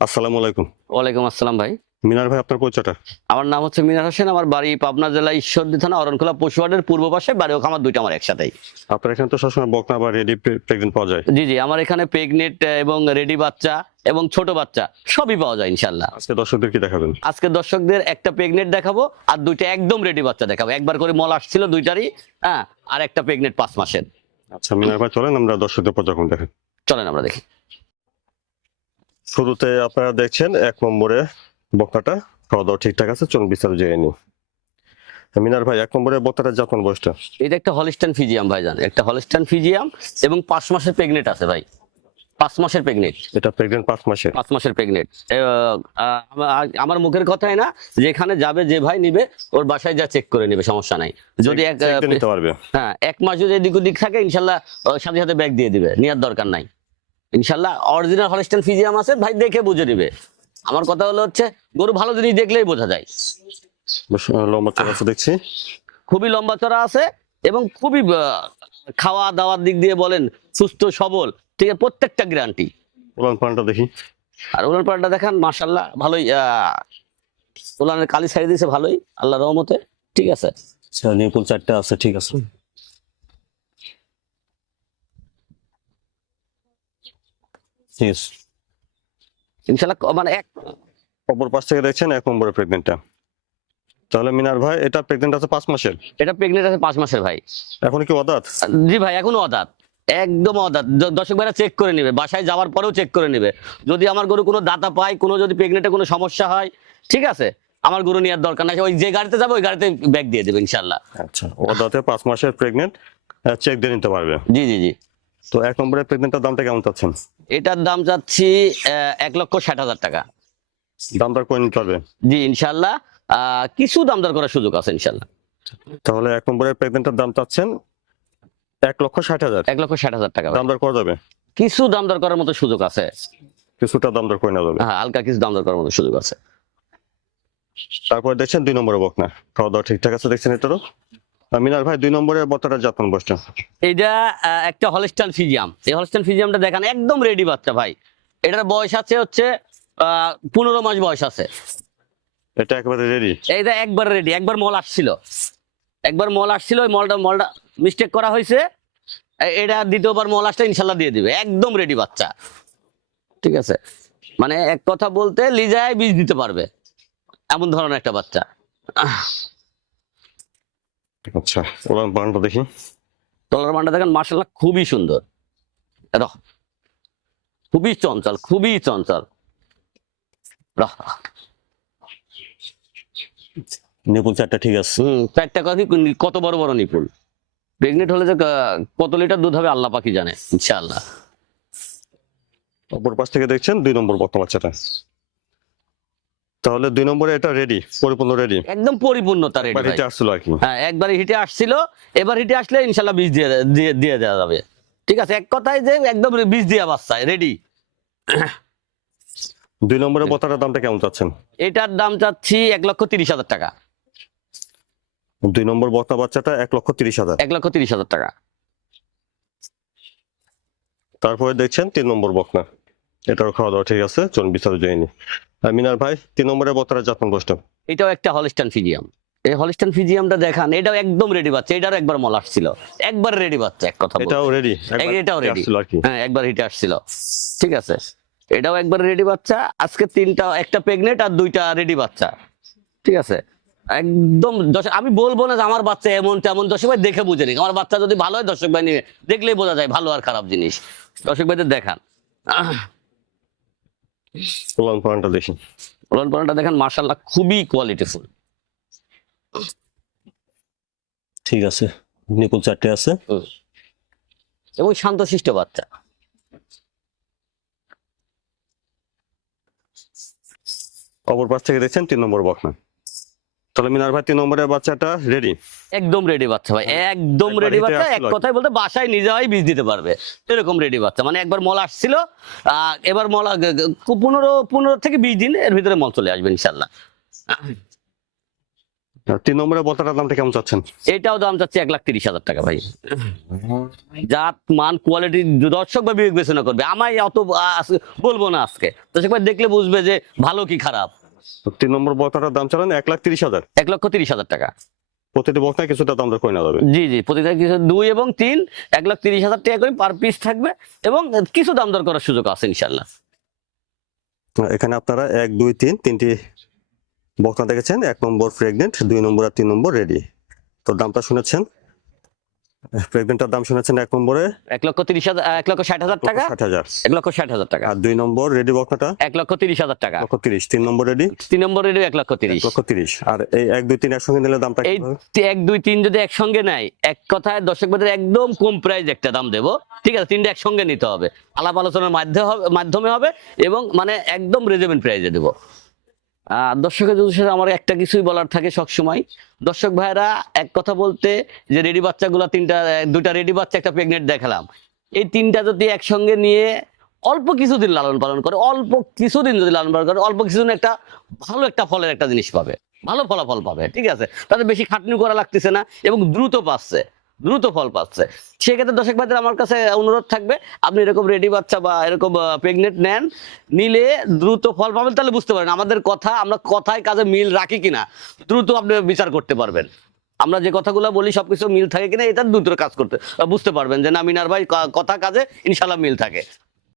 আসসালামু আলাইকুম। ওয়ালাইকুম আসসালাম ভাই। মিনার ভাই আপনার পরিচয়টা? আমার নাম হচ্ছে মিনার হোসেন আমার বাড়ি পাবনা জেলা ঈশ্বরদী থানা অরণখোলা পূর্ব পাশে বাড়ি ওখানে আমার দুইটা আমার একসাথেই। আপনার এখানে তো সবসময় বকনা বা রেডি প্রেগনেন্ট পাওয়া যায়। জি জি আমার এখানে প্রেগনেন্ট এবং রেডি বাচ্চা এবং ছোট বাচ্চা সবই পাওয়া যায় ইনশাল্লাহ আজকে দর্শকদের কি দেখাবেন? আজকে দর্শকদের একটা প্রেগনেন্ট দেখাবো আর দুইটা একদম রেডি বাচ্চা দেখাবো। একবার করে মল আসছিল দুইটারই হ্যাঁ আর একটা প্রেগনেন্ট পাঁচ মাসের। আচ্ছা মিনার ভাই চলেন আমরা দর্শকদের পর্যটন দেখেন। চলেন আমরা দেখি। শুরুতে আপনারা দেখছেন এক নম্বরে বকনাটা খাওয়া দাওয়া ঠিকঠাক আছে চলুন বিস্তারিত জেনে নিই। মিনার ভাই এক নম্বরে বকনাটার যত্ন বয়সটা? এটা একটা হলিস্টান ফিজিয়াম ভাই জান একটা হলিস্টান ফিজিয়াম এবং পাঁচ মাসের প্রেগনেন্ট আছে ভাই। পাঁচ মাসের প্রেগনেন্ট। এটা প্রেগনেন্ট পাঁচ মাসের। পাঁচ মাসের প্রেগনেন্ট। আমার মুখের কথাই না যেখানে যাবে যে ভাই নিবে ওর বাসায় যা চেক করে নেবে সমস্যা নাই। যদি এক নিতে পারবে। হ্যাঁ এক মাস যদি এদিক ওদিক থাকে ইনশাল্লাহ সাথে সাথে ব্যাগ দিয়ে দিবে নেওয়ার দরকার নাই। ইনশাল্লাহ অরিজিনাল হলিস্টান ফিজিয়াম আছে ভাই দেখে বুঝে নিবে। আমার কথা হলো হচ্ছে গরু ভালো জিনিস দেখলেই বোঝা যায়। লম্বা চড়া আছে দেখছি। খুবই লম্বা চড়া আছে এবং খুবই খাওয়া দাওয়ার দিক দিয়ে বলেন সুস্থ সবল ঠিক আছে প্রত্যেকটা গ্যারান্টি উলান পানটা দেখি। আর উলান পাড়াটা দেখান মাশাল্লাহ ভালোই উলানের কালি ছাড়ি দিয়েছে ভালোই আল্লাহ রহমতে ঠিক আছে। আচ্ছা নিপুল চারটা আছে ঠিক আছে ঠিক আছে ইনশাল্লাহ মানে এক অপর পাশ থেকে দেখছেন এক নম্বরে প্রেগনেন্টটা তাহলে মিনার ভাই এটা প্রেগনেন্ট আছে পাঁচ মাসের? এটা প্রেগনেন্ট আছে পাঁচ মাসের ভাই। এখন কি অদাত? জি ভাই এখনও অদাত। একদম অদাত। দ- দর্শক ভাইরা চেক করে নেবে। বাসায় যাওয়ার পরেও চেক করে নেবে। যদি আমার গরু কোনো দাতা পায় কোনো যদি প্রেগনেন্টে কোনো সমস্যা হয় ঠিক আছে? আমার গরু নেওয়ার দরকার নাই। ওই যে গাড়িতে যাবে ওই গাড়িতে ব্যাগ দিয়ে দেবে ইনশাল্লাহ আচ্ছা অদাতে পাঁচ মাসের প্রেগনেন্ট চেক দিয়ে নিতে পারবে। জি জি জি। তো এক নম্বরে প্রেগনেন্টের দামটা কেমন চাচ্ছেন? এটার দাম চাচ্ছি এক লক্ষ ষাট হাজার টাকা। দামটা করে নিতে হবে জি ইনশাল্লাহ। কিছু দাম দর করার সুযোগ আছে ইনশাল্লাহ। তাহলে এক নম্বরে প্রেগনেন্টের দাম চাচ্ছেন এক লক্ষ ষাট হাজার। এক লক্ষ ষাট হাজার টাকা ভাই। দাম দর করা যাবে? কিছু দামদার করার মতো সুযোগ আছে। কিছুটা দাম দর করে নেওয়া যাবে। হ্যাঁ হালকা কিছু দাম দর করার মতো সুযোগ আছে। তারপরে দেখছেন দুই নম্বরে বকনা। খাওয়া দাওয়া ঠিকঠাক আছে দেখছেন এটারও? মিনার ভাই দুই নম্বরে বত্তাটা যাতন এইটা আহ, একটা হলিস্টান ফিজিয়াম। এই হলিস্টান ফিজিয়ামটা দেখান একদম রেডি বাচ্চা ভাই। এটার বয়স আছে হচ্ছে পনেরো মাস বয়স আছে। এটা একেবারে রেডি এইটা একবার রেডি একবার মল আসছিল। একবার মল আসছিল ওই মলটা মলটা মিস্টেক করা হয়েছে। এটা দ্বিতীয়বার মল আসলে ইনশাল্লাহ দিয়ে দিবে একদম রেডি বাচ্চা। ঠিক আছে? মানে এক কথা বলতে লিজায় বীজ দিতে পারবে। এমন ধরনের একটা বাচ্চা। আচ্ছা বানটা দেখি। তলার দেখেন মার্শাল্লাহ খুবই সুন্দর। রহ খুবই চঞ্চল খুবই চঞ্চল। নিপুল চারটা ঠিক আছে। হুম চারটা কথা কত বড় বড় নিপুল? প্রেগনেন্ট হলে যে কত লিটার দুধ হবে আল্লাহ পাখি জানে ইনশাআল্লাহ। অপর পাশ থেকে দেখছেন দুই নম্বর বকনা বাচ্চাটা। তাহলে দুই নম্বরে এটা রেডি পরিপূর্ণ রেডি একদম পরিপূর্ণতা রেডি এটা আসছিল আর কি। হ্যাঁ একবার হিটে আসছিল এবার হিটে আসলে ইনশাল্লাহ বীজ দিয়ে দিয়ে দিয়ে দেওয়া যাবে। ঠিক আছে এক কথায় যে একদম বীজ দেওয়া বাচ্চা রেডি দুই নম্বরে বতাটার দামটা কেমন চাচ্ছেন? এটার দাম চাচ্ছি এক লক্ষ তিরিশ হাজার টাকা। দুই নম্বর বকনা বাচ্চাটা এক লক্ষ তিরিশ হাজার। এক লক্ষ তিরিশ হাজার টাকা। তারপরে দেখছেন তিন নম্বর বকনা। এটারও খাওয়া দাওয়া ঠিক আছে চলুন বিস্তারিত জেনে মিনার ভাই তিন নম্বরে বতারা যত্ন বসটা এটাও একটা হলিস্টান ফিজিয়াম এই হলিস্টান ফিজিয়ামটা দেখান এটাও একদম রেডি বাচ্চা এটারও একবার মল আসছিল। একবার রেডি বাচ্চা এক কথা এটাও রেডি এটাও কি। হ্যাঁ একবার হিটে আসছিল। ঠিক আছে। এটাও একবার রেডি বাচ্চা আজকে তিনটা একটা প্রেগনেন্ট আর দুইটা রেডি বাচ্চা। ঠিক আছে। একদম দর্শক আমি বলব না যে আমার বাচ্চা এমন তেমন দর্শক ভাই দেখে বুঝে নিক। আমার বাচ্চা যদি ভালো হয় দর্শক ভাই নিবে দেখলেই বোঝা যায় ভালো আর খারাপ জিনিস। দর্শক ভাইদের দেখান। উলান পানটা দেখি উলান পালানটা দেখেন মার্শাল্লাহ খুবই কোয়ালিটিফুল ঠিক আছে নিপুল চারটে আছে। এবং শান্তশিষ্ট বাচ্চা। অপর পাশ থেকে দেখছেন তিন নম্বর বকনা। তাহলে মিনার ভাই তিন নম্বরের বাচ্চাটা রেডি একদম রেডি বাচ্চা ভাই একদম রেডি বাচ্চা। এক কথায় বলতে বাসায় নিজেরাই বীজ দিতে পারবে এরকম রেডি বাচ্চা। মানে একবার মল আসছিল এবার মল পনেরো পনেরো থেকে বিশ দিন এর ভিতরে মল চলে আসবে ইনশাল্লাহ তিন নম্বরের দামটা কেমন চাচ্ছেন? এটাও দাম চাচ্ছে এক লাখ তিরিশ হাজার টাকা ভাই। জাত মান কোয়ালিটি দর্শক বা বিবেক বিবেচনা করবে। আমায় অত বলব না আজকে। দর্শক ভাই দেখলে বুঝবে যে ভালো কি খারাপ। তো তিন নম্বর বক্তাটার দাম চালান এক লাখ তিরিশ হাজার। এক লক্ষ তিরিশ হাজার টাকা। প্রতিটি বক্তায় কিছুটা দাম নেওয়া যাবে। জি জি প্রতিটা কিছু দুই এবং তিন এক লাখ তিরিশ হাজার টাকা করে পার পিস থাকবে এবং কিছু দাম দর করার সুযোগ আছে ইনশাল্লাহ এখানে আপনারা এক দুই তিন তিনটি বক্তা দেখেছেন এক নম্বর প্রেগনেন্ট দুই নম্বর আর তিন নম্বর রেডি তো দামটা শুনেছেন? প্রেগনেন্টটার দাম শুনেছেন এক নম্বরে? এক লক্ষ তিরিশ হাজার এক লক্ষ ষাট হাজার টাকা? ষাট হাজার। এক লক্ষ ষাট হাজার টাকা। আর দুই নম্বর রেডি বক্তাটা এক লক্ষ তিরিশ হাজার টাকা। লক্ষ তিরিশ। তিন নম্বর রেডি তিন নম্বর রেডিও এক লক্ষ তিরিশ। লক্ষ তিরিশ। আর এই এক দুই তিন একসঙ্গে নিলে দামটা এই এক দুই তিন যদি একসঙ্গে নেয় এক কথায় দর্শক বাজারে একদম কম প্রাইস একটা দাম দেবো। ঠিক আছে তিনটা একসঙ্গে নিতে হবে। আলাপ আলোচনার মাধ্যমে হবে মাধ্যমে হবে এবং মানে একদম রেজেমেন্ট প্রাইজে দেবো। দর্শকের উদ্দেশ্যে আমার একটা কিছুই বলার থাকে সবসময় দর্শক ভাইরা এক কথা বলতে যে রেডি বাচ্চাগুলো তিনটা দুটা রেডি বাচ্চা, একটা প্রেগনেন্ট দেখালাম। এই তিনটা যদি একসঙ্গে নিয়ে অল্প কিছুদিন লালন পালন করে, অল্প কিছুদিন যদি লালন পালন করে, অল্প কিছুদিন একটা ভালো একটা ফলের একটা জিনিস পাবে। ভালো ফলাফল পাবে, ঠিক আছে? তাদের বেশি খাটনি করা লাগতেছে না এবং দ্রুত পাচ্ছে। দ্রুত ফল পাচ্ছে। সেক্ষেত্রে দর্শক ভাইদের আমার কাছে অনুরোধ থাকবে, আপনি এরকম রেডি বাচ্চা বা এরকম প্রেগনেন্ট নেন, নিলে দ্রুত ফল পাবেন। তাহলে বুঝতে পারেন আমাদের কথা, আমরা কথায় কাজে মিল রাখি কিনা, দ্রুত আপনি বিচার করতে পারবেন। আমরা যে কথাগুলো বলি, সবকিছু মিল থাকে কিনা, এটা দ্রুত কাজ করতে, বুঝতে পারবেন যে না, মিনার ভাই কথা কাজে ইনশাল্লাহ মিল থাকে।